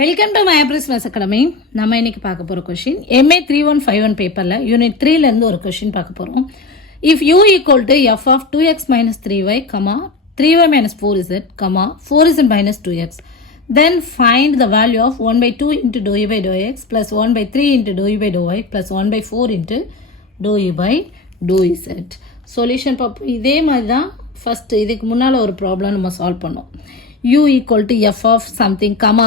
Welcome to Mypris maths academy. நம்ம இன்னைக்கு பார்க்க போகிற கொஷின் MA 3151 பேப்பரில் யூனிட் 3லேருந்து ஒரு கொஷின் பார்க்க போகிறோம். If u equal to f of 2x minus 3y, 3y minus 4z, 4z minus 2x, then find the value of 1 by 2 into dou u by dou x plus 1 by 3 into dou u by dou y plus 1 by 4 into dou u by dou z. Solution பார்ப்போம். இதே மாதிரி தான் first இதுக்கு முன்னால் ஒரு problem நம்ம solve பண்ணோம். u equal to F of something comma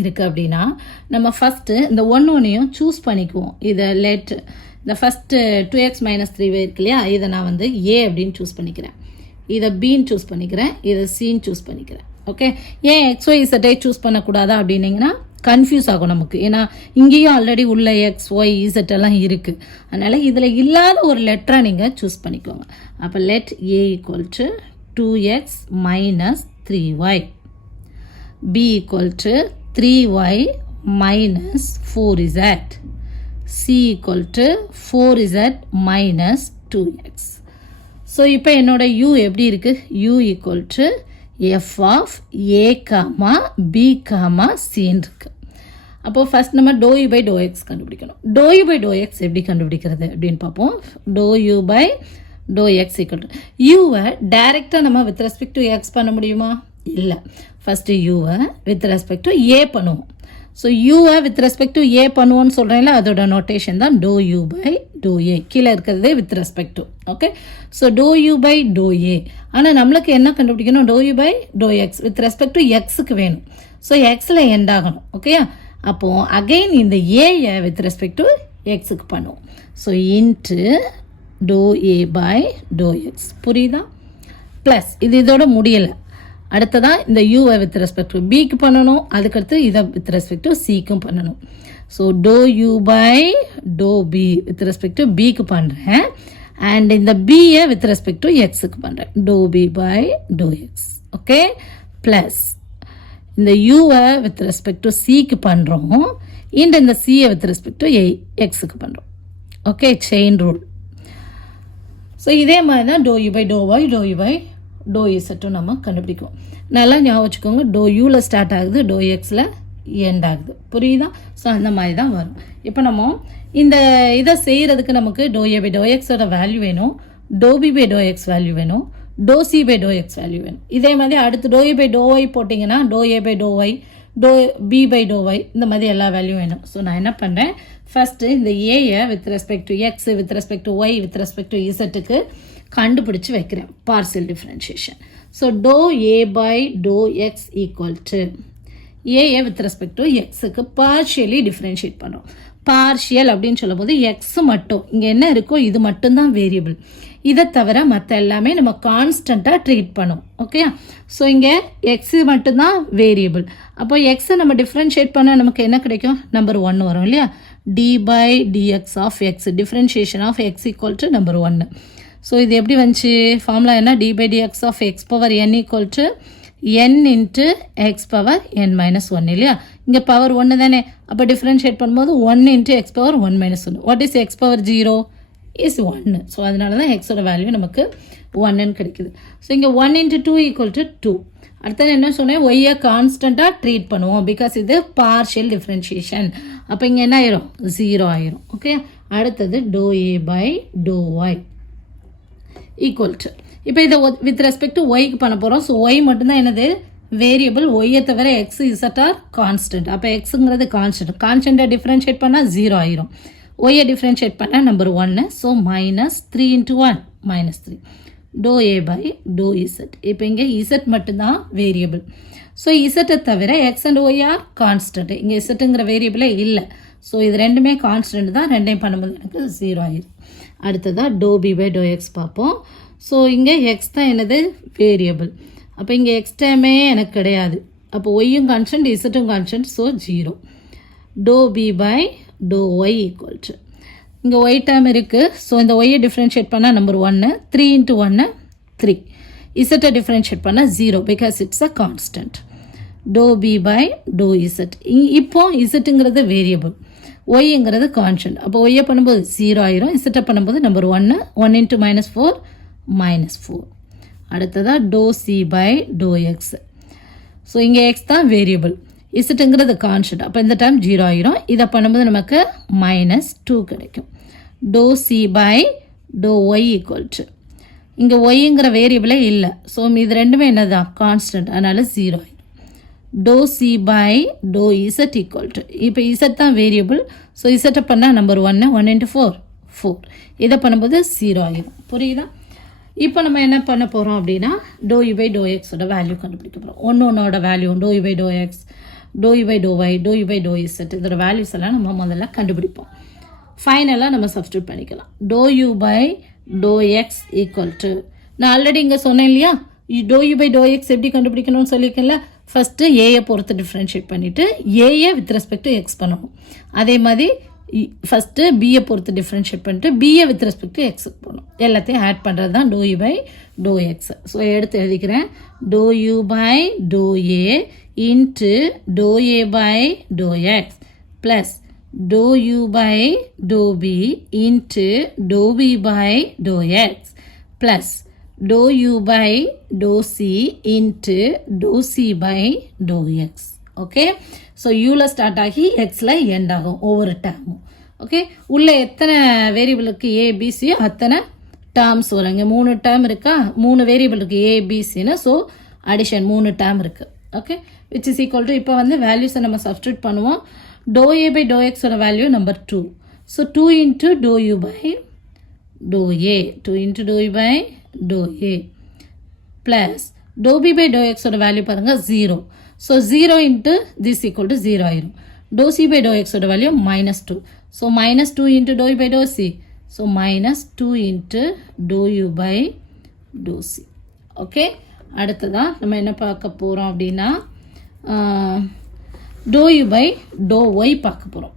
இருக்குது அப்படின்னா நம்ம ஃபஸ்ட்டு இந்த ஒன்றையும் சூஸ் பண்ணிக்குவோம். இதை இந்த ஃபஸ்ட்டு 2x மைனஸ் 3y இருக்கு இல்லையா, இதை நான் வந்து a அப்படின்னு சூஸ் பண்ணிக்கிறேன், இதை பின்னு சூஸ் பண்ணிக்கிறேன், இதை சின்னு சூஸ் பண்ணிக்கிறேன். ஓகே, ஏன் XY Z சூஸ் பண்ணக்கூடாதா அப்படின்னீங்கன்னா கன்ஃபியூஸ் ஆகும் நமக்கு. ஏன்னா இங்கேயும் ஆல்ரெடி உள்ள XY Z எல்லாம் இருக்குது. அதனால் இதில் இல்லாத ஒரு லெட்டரை நீங்கள் சூஸ் பண்ணிக்கோங்க. அப்போ let a equal to 2x minus 3y, b equal to 3y minus 4z, c equal to 4z minus 2x. So இப்போ என்னோட u எப்படி இருக்குது? u equal to f of a, b, cன்னு இருக்கு. அப்போது ஃபஸ்ட் நம்ம dou u by dou x கண்டுபிடிக்கணும். dou u by dou x எப்படி கண்டுபிடிக்கிறது அப்படின்னு பார்ப்போம். dou u by dou x equal to u-வை டைரெக்டாக நம்ம வித் ரெஸ்பெக்ட் டு x பண்ண முடியுமா? இல்லை. ஃபஸ்ட்டு u-வை வித் ரெஸ்பெக்ட் டு a பண்ணுவோம். ஸோ u-வை வித் ரெஸ்பெக்ட் டு a பண்ணுவோன்னு சொல்கிறேன்ல, அதோட நோட்டேஷன் தான் dou u by dou a. கீழே இருக்கிறது with respect to. Okay, so dou u by dou a. ஆனால் நம்மளுக்கு என்ன கண்டுபிடிக்கணும்? dou u by dou x with respect to எக்ஸுக்கு வேணும். ஸோ எக்ஸில் எண்ட் ஆகணும். ஓகேயா? அப்போது அகெயின் இந்த ஏயை வித் ரெஸ்பெக்ட் டு எக்ஸுக்கு பண்ணுவோம். So into dou a by dou x. புரியுதா? ப்ளஸ் இதோட முடியலை. அடுத்ததான் இந்த யூவை வித் ரெஸ்பெக்ட் டு பிக்கு பண்ணணும், அதுக்கடுத்து இதை வித் ரெஸ்பெக்ட் டு சிக்கும் பண்ணணும். So dou u by dou b with respect to பிக்கு பண்ணுறேன், அண்ட் இந்த பியை வித் ரெஸ்பெக்ட் டு எக்ஸுக்கு பண்ணுறேன், dou b by dou x. Okay, plus இந்த யூவை வித் ரெஸ்பெக்ட் டு சிக்கு பண்ணுறோம், இந்த சியை வித் ரெஸ்பெக்ட் டு எக்ஸுக்கு பண்ணுறோம். Okay, chain rule. ஸோ இதே மாதிரி தான் dou u by dou y, dou u by dou z நம்ம கண்டுபிடிக்குவோம். நல்லா ஞாபகம் வச்சுக்கோங்க, dou uல ஸ்டார்ட் ஆகுது, dou xல எண்ட் ஆகுது. புரியுதா? ஸோ அந்த மாதிரி தான் வரும். இப்போ நம்ம இந்த இதை செய்கிறதுக்கு நமக்கு dou a by dou xோட வேல்யூ வேணும், dou b by dou x value வேணும், dou c by dou x value வேணும். இதே மாதிரி அடுத்து dou a by dou y போட்டிங்கன்னா dou a by dou y, dou b by dou y, இந்த மாதிரி எல்லா வேல்யூ வேணும். ஸோ நான் என்ன பண்ணுறேன், ஃபஸ்ட்டு இந்த ஏயை with respect to x, with respect to y, with respect to இசட்டுக்கு கண்டுபிடிச்சி வைக்கிறேன் partial differentiation. So dou a by dou x equal to ஏயை வித் ரெஸ்பெக்ட் டு எக்ஸுக்கு பார்ஷியலி டிஃப்ரென்ஷியேட் பண்ணுறோம். பார்ஷியல் அப்படின்னு சொல்லும் போது எக்ஸ் மட்டும் இங்கே என்ன இருக்கோ இது மட்டும்தான் வேரியபிள். இதை தவிர மற்ற எல்லாமே நம்ம கான்ஸ்டண்ட்டாக ட்ரீட் பண்ணுவோம். ஓகே, ஸோ இங்கே எக்ஸு மட்டும்தான் வேரியபிள். அப்போ எக்ஸை நம்ம டிஃப்ரென்ஷியேட் பண்ண நமக்கு என்ன கிடைக்கும்? நம்பர் 1 வரும் இல்லையா? d by dx of x, differentiation of x equal to number 1. So இது எப்படி வந்துச்சு? ஃபார்முலா என்ன? d by dx of x power n equal to n into x power n minus 1 இல்லையா? இங்கே பவர் 1 தானே, அப்போ டிஃப்ரென்ஷியேட் பண்ணும்போது 1 into x power 1 minus 1. What is x power 0 is 1. So அதனால தான் எக்ஸோட வேல்யூ நமக்கு 1ன்னு கிடைக்குது. ஸோ இங்கே 1 into 2 equal to 2. அடுத்தது என்ன சொன்னேன்? ஒய்யை கான்ஸ்டண்ட்டாக ட்ரீட் பண்ணுவோம், பிகாஸ் இது பார்ஷியல் டிஃப்ரென்ஷியேஷன். அப்போ இங்கே என்ன ஆயிரும்? 0 ஆயிரும். ஓகே, அடுத்தது dou a by dou y equal to, இப்போ இதை வித் ரெஸ்பெக்ட் டு ஒய்க்கு பண்ண போகிறோம். ஸோ ஒய் மட்டும்தான் என்னது? வேரியபிள். ஒய்யை தவிர எக்ஸ் இசட் ஆர் கான்ஸ்டன்ட். அப்போ எக்ஸுங்கிறது கான்ஸ்டண்ட்டை டிஃப்ரென்ஷியேட் பண்ணால் 0 ஆயிரும். ஒய்யை டிஃப்ரென்ஷியேட் பண்ணால் number 1. So minus 3 into 1 minus 3 dou a by dou z. இப்போ இங்கே z மட்டும்தான் வேரியபிள். ஸோ இசட்டை தவிர X and Y are constant. இங்கே இசட்டுங்கிற வேரியபிளே இல்லை. ஸோ இது ரெண்டுமே கான்ஸ்டன்ட் தான். ரெண்டையும் பண்ணும்போது எனக்கு 0 ஆயிடும். அடுத்ததாக dou b by dou x பார்ப்போம். ஸோ இங்கே எக்ஸ் தான் என்னது? வேரியபிள். அப்போ இங்கே எக்ஸ் டைமே எனக்கு கிடையாது. அப்போ ஒய்யும் கான்ஸ்டன்ட், இசட்டும் constant. So 0. dou b by dou y equal to, இங்கே ஒய் டேர்ம் இருக்குது. ஸோ இந்த ஒய்யை டிஃப்ரென்ஷியேட் பண்ணால் நம்பர் 1, 3 into 1 3. இசட்டை டிஃப்ரென்ஷியேட் பண்ணால் 0, because it's a constant. dou b by dou z. இப்போ இசட்டுங்கிறது வேரியபிள், ஒய்ங்கிறது கான்ஸ்டன்ட். அப்போ ஒய்யை பண்ணும்போது 0 ஆயிரும், இசட்டை பண்ணும்போது நம்பர் 1, 1 into -4 -4. அடுத்ததாக dou c by dou x. So இங்கே எக்ஸ் தான் வேரியபிள். இசட்டுங்கிறது கான்ஸ்டன்ட். அப்போ இந்த டைம் 0 ஆயிரும். இதை பண்ணும்போது நமக்கு -2 கிடைக்கும். Do C by to Y equal to, இங்கே ஒய்ங்கிற வேரியபிளே இல்லை. ஸோ இது ரெண்டுமே என்னதான் கான்ஸ்டன்ட், அதனால் 0 ஆயிடும். Do C by to Z equal to, இப்போ இசட் தான் வேரியபிள். ஸோ இசட்டை பண்ணால் நம்பர் 1 1 × 4 4. இதை பண்ணும்போது 0 ஆயிடும். புரியுதா? இப்போ நம்ம என்ன பண்ண போகிறோம் அப்படின்னா டோ யூ பை டோ எக்ஸோட வேல்யூ கண்டுபிடிக்க போகிறோம். ஒன்னோட value do you by to X, do you by to Y, do you by to Z, இதோட வேல்யூஸ் எல்லாம் நம்ம முதல்ல கண்டுபிடிப்போம். ஃபைனலாக நம்ம சப்ஸ்டியூட் பண்ணிக்கலாம். Do you by to X equal to, நான் ஆல்ரெடி இங்கே சொன்னேன் இல்லையா, do you by to X எப்படி கண்டுபிடிக்கணும்னு சொல்லியிருக்கேன்ல. ஃபஸ்ட்டு ஏயை பொறுத்து டிஃப்ரென்ஷியேட் பண்ணிவிட்டு ஏயை வித் ரெஸ்பெக்ட் டு எக்ஸ் பண்ணணும். அதே மாதிரி ஃபஸ்ட்டு பியை பொறுத்து டிஃப்ரென்ஷியேட் பண்ணிட்டு பிஏ வித் ரெஸ்பெக்ட் டு எக்ஸுக்கு போகணும். எல்லாத்தையும் ஆட் பண்ணுறது தான் dou you by to x. So எடுத்து எழுதிக்கிறேன். Dou you by to a into dou A by to X plus to you by to B into to B by to X plus to you by to C into to C by to x. Okay, so யூவில் start ஆகி எக்ஸில் end ஆகும் ஒவ்வொரு டேர்மும். Okay, உள்ளே எத்தனை வேரியபிளுக்கு ஏபிசியோ அத்தனை terms வரும். இங்கே 3 டேர்ம் இருக்கா, 3 வேரியபிள் இருக்குது ஏபிசின்னு. ஸோ அடிஷன் 3 டேர்ம் இருக்குது. Okay, which is equal to, இப்போ வந்து வேல்யூஸை நம்ம சப்ஸ்டியூட் பண்ணுவோம். டோ ஏ பை டோ எக்ஸோட value number 2. So 2 into to you by to A, 2 into to you by to A plus do B by do எக்ஸோட value பாருங்கள் 0. So 0 into this equal to 0 ஆயிரும். Do C by do எக்ஸோட value -2. So -2 into to you by to C. So -2 into to you by to C. Okay, அடுத்ததான் நம்ம என்ன பார்க்க போகிறோம் அப்படின்னா do you by to Y பார்க்க போகிறோம்.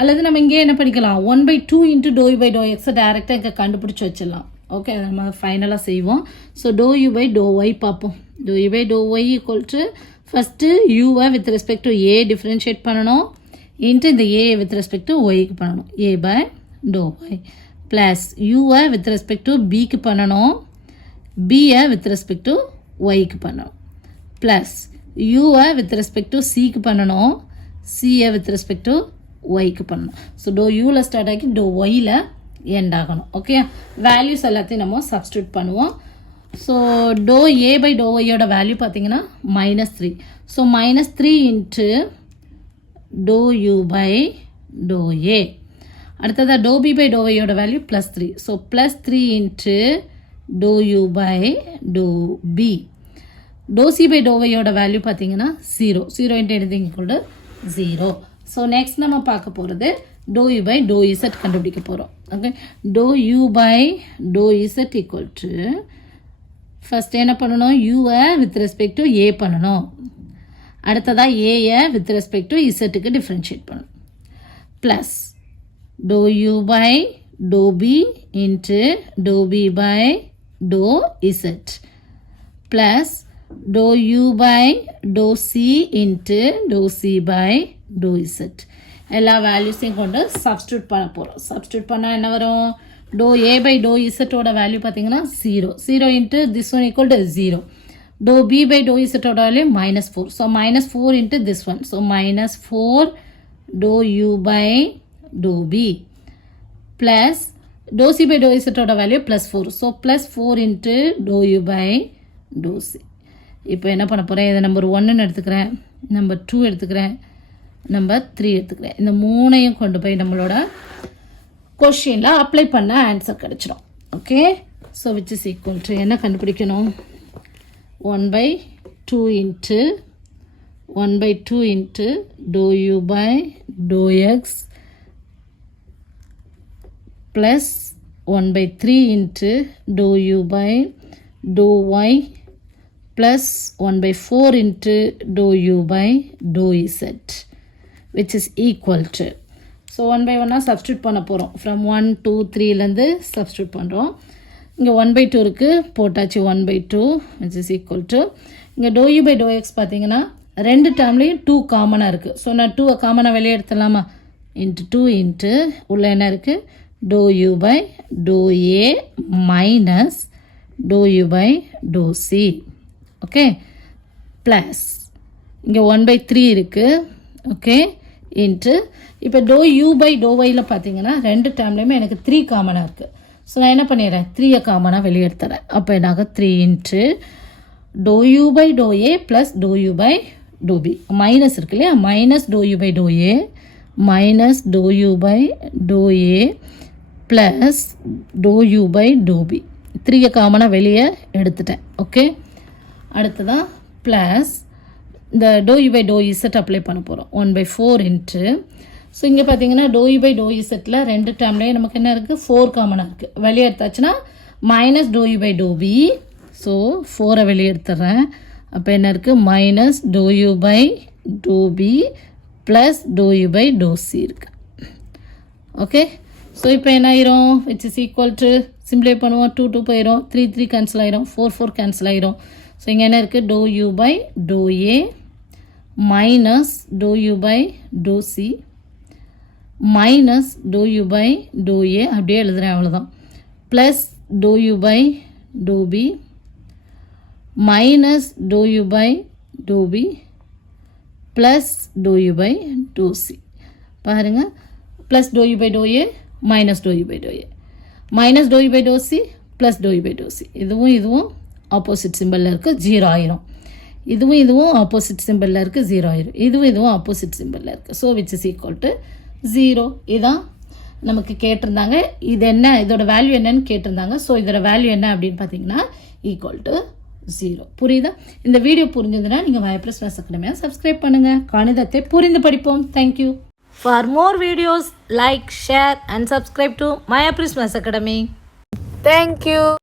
அல்லது நம்ம இங்கே என்ன பண்ணிக்கலாம், 1/2 into to you by do எக்ஸை டேரெக்டாக இங்கே கண்டுபிடிச்சி வச்சிடலாம். ஓகே, அதை நம்ம ஃபைனலாக செய்வோம். So dou you by to y பார்ப்போம். Dou you by to Y equal to, first யூவை with respect to a differentiate பண்ணணும், இன்ட்டு இந்த ஏ வித் ரெஸ்பெக்ட் டு ஒய்க்கு பண்ணணும், a by to Y plus யூவை வித் ரெஸ்பெக்ட் டு பிக்கு பண்ணணும், பியை வித் ரெஸ்பெக்ட் டு ஒய்க்கு பண்ணணும் ப்ளஸ் யூவை வித் ரெஸ்பெக்ட் டு சிக்கு பண்ணணும், சியை வித் ரெஸ்பெக்ட் டு ஒய்க்கு பண்ணணும். ஸோ டோ யூவில் ஸ்டார்ட் ஆகி டோ ஒயில் எண்ட் ஆகணும். ஓகே, வேல்யூஸ் எல்லாத்தையும் நம்ம சப்ஸ்டியூட் பண்ணுவோம். So dou A by dou ஒய்யோட வேல்யூ பார்த்தீங்கன்னா -3. So -3 into to you by to a. அடுத்ததாக டோ பி பை டோ ஒய்யோட value +3. So +3 into to you by to b. Dou C by dou ஒய்யோட value பார்த்தீங்கன்னா 0. 0 into anything equal to 0. So next நம்ம பார்க்க போகிறது dou you by to z கண்டுபிடிக்க போகிறோம். Okay, to you by to Z equal to, first என்ன பண்ணணும், யூவை வித் ரெஸ்பெக்ட் டு ஏ பண்ணணும். அடுத்ததாக ஏயை வித் ரெஸ்பெக்ட் டு இசட்டுக்கு டிஃப்ரென்ஷியேட் பண்ணணும் plus to you by to B into to B by to Z plus to you by to C into to C by to Z. எல்லா வேல்யூஸையும் கொண்டு substitute பண்ண போகிறோம். சப்ஸ்டியூட் பண்ணால் என்ன வரும், டோ ஏ பை டோ இசட்டோட வேல்யூ பார்த்தீங்கன்னா 0. 0 into this one equal to 0. Dou B by dou இசட்டோட value -4. So -4 into this one. So -4 dou you by to b plus dou C by dou இசட்டோட value +4. So +4 into to you by to c. இப்போ என்ன பண்ண போகிறேன், இதை number 1ன்னு எடுத்துக்கிறேன், number 2 எடுத்துக்கிறேன், number 3 எடுத்துக்கிறேன். இந்த 3ஐயும் கொண்டு போய் நம்மளோட கொஷினில் அப்ளை பண்ண ஆன்சர் கிடச்சிடும். Okay, so which is equal to என்ன கண்டுபிடிக்கணும், 1/2 into to you by to X plus 1/3 into to you by to Y plus 1/4 into to you by to Z which is equal to. So 1 by 1 substitute பண்ண போகிறோம். From 1 2 3லேருந்து substitute பண்ணுறோம். இங்கே 1/2 இருக்குது, போட்டாச்சு 1/2 which is equal to. இங்கே do you by to X பார்த்தீங்கன்னா 2 டேர்ம்லேயும் 2 காமனாக இருக்குது. ஸோ நான் 2 காமனாக வெளியே எடுத்துடலாமா, இன்ட்டு 2 இன்ட்டு உள்ள என்ன இருக்குது, to you by to A minus to you by to C. Okay, plus இங்கே 1/3 இருக்குது. ஓகே, இன்ட்டு இப்போ டோ யூ பை டோ ஒயில் பார்த்தீங்கன்னா ரெண்டு டேர்ம்லேயுமே எனக்கு 3 காமனாக இருக்குது. ஸோ நான் என்ன பண்ணிடுறேன், 3 காமனாக வெளியே எடுத்துறேன். அப்போ என்னாக 3 into to you by to A plus to you by to B. Minus இருக்கு இல்லையா, minus to you by to A minus to you by to A plus to you by to B. 3 காமனாக வெளியே எடுத்துட்டேன். Okay, அடுத்ததான் plus இந்த do you by to Z apply பண்ண போகிறோம். 1/4 into so இங்கே பார்த்தீங்கன்னா டோ யூ பை டோ இசட்டில் ரெண்டு டேர்ம்லேயே நமக்கு என்ன இருக்குது, 4 காமனாக இருக்குது. வெளியே எடுத்தாச்சுன்னா minus to you by to b. So 4 வெளியே எடுத்துடுறேன். அப்போ என்ன இருக்குது, minus to you by to b plus to you by to c இருக்குது. ஓகே, ஸோ இப்போ என்ன ஆயிரும், விச் இஸ் ஈக்குவல் டு சிம்பிளை பண்ணுவோம். 2 போயிடும், 3 கேன்சல் ஆயிரும், 4 கேன்சல் ஆயிரும். ஸோ இங்கே என்ன இருக்குது, to you by to A minus to you by to c minus to you by to a அப்படியே எழுதுகிறேன், அவ்வளோதான். Plus to you by to B minus to you by to b plus to you by to c. பாருங்கள், plus to you by to A minus to you by to A minus to you by to c plus to you by to c. இதுவும் opposite சிம்பிளில் இருக்குது, 0 ஆயிரும். இதுவும் opposite சிம்பிளில் இருக்குது, 0 ஆயிரும். இதுவும் opposite சிம்பிளில் இருக்குது. So which is equal to 0. இதான் நமக்கு கேட்டிருந்தாங்க. இது என்ன, இதோட வேல்யூ என்னன்னு கேட்டிருந்தாங்க. ஸோ இதோட வேல்யூ என்ன அப்படின்னு பார்த்தீங்கன்னா ஈக்குவல் டு 0. புரியுதா? இந்த வீடியோ புரிஞ்சதுன்னா நீங்கள் மயப்ளஸ் மேத்ஸ் அகாடமியை சப்ஸ்கிரைப் பண்ணுங்கள். கணிதத்தை புரிந்து படிப்போம். Thank you. For more videos, like, share and subscribe to Maya Prismas Academy. Thank you.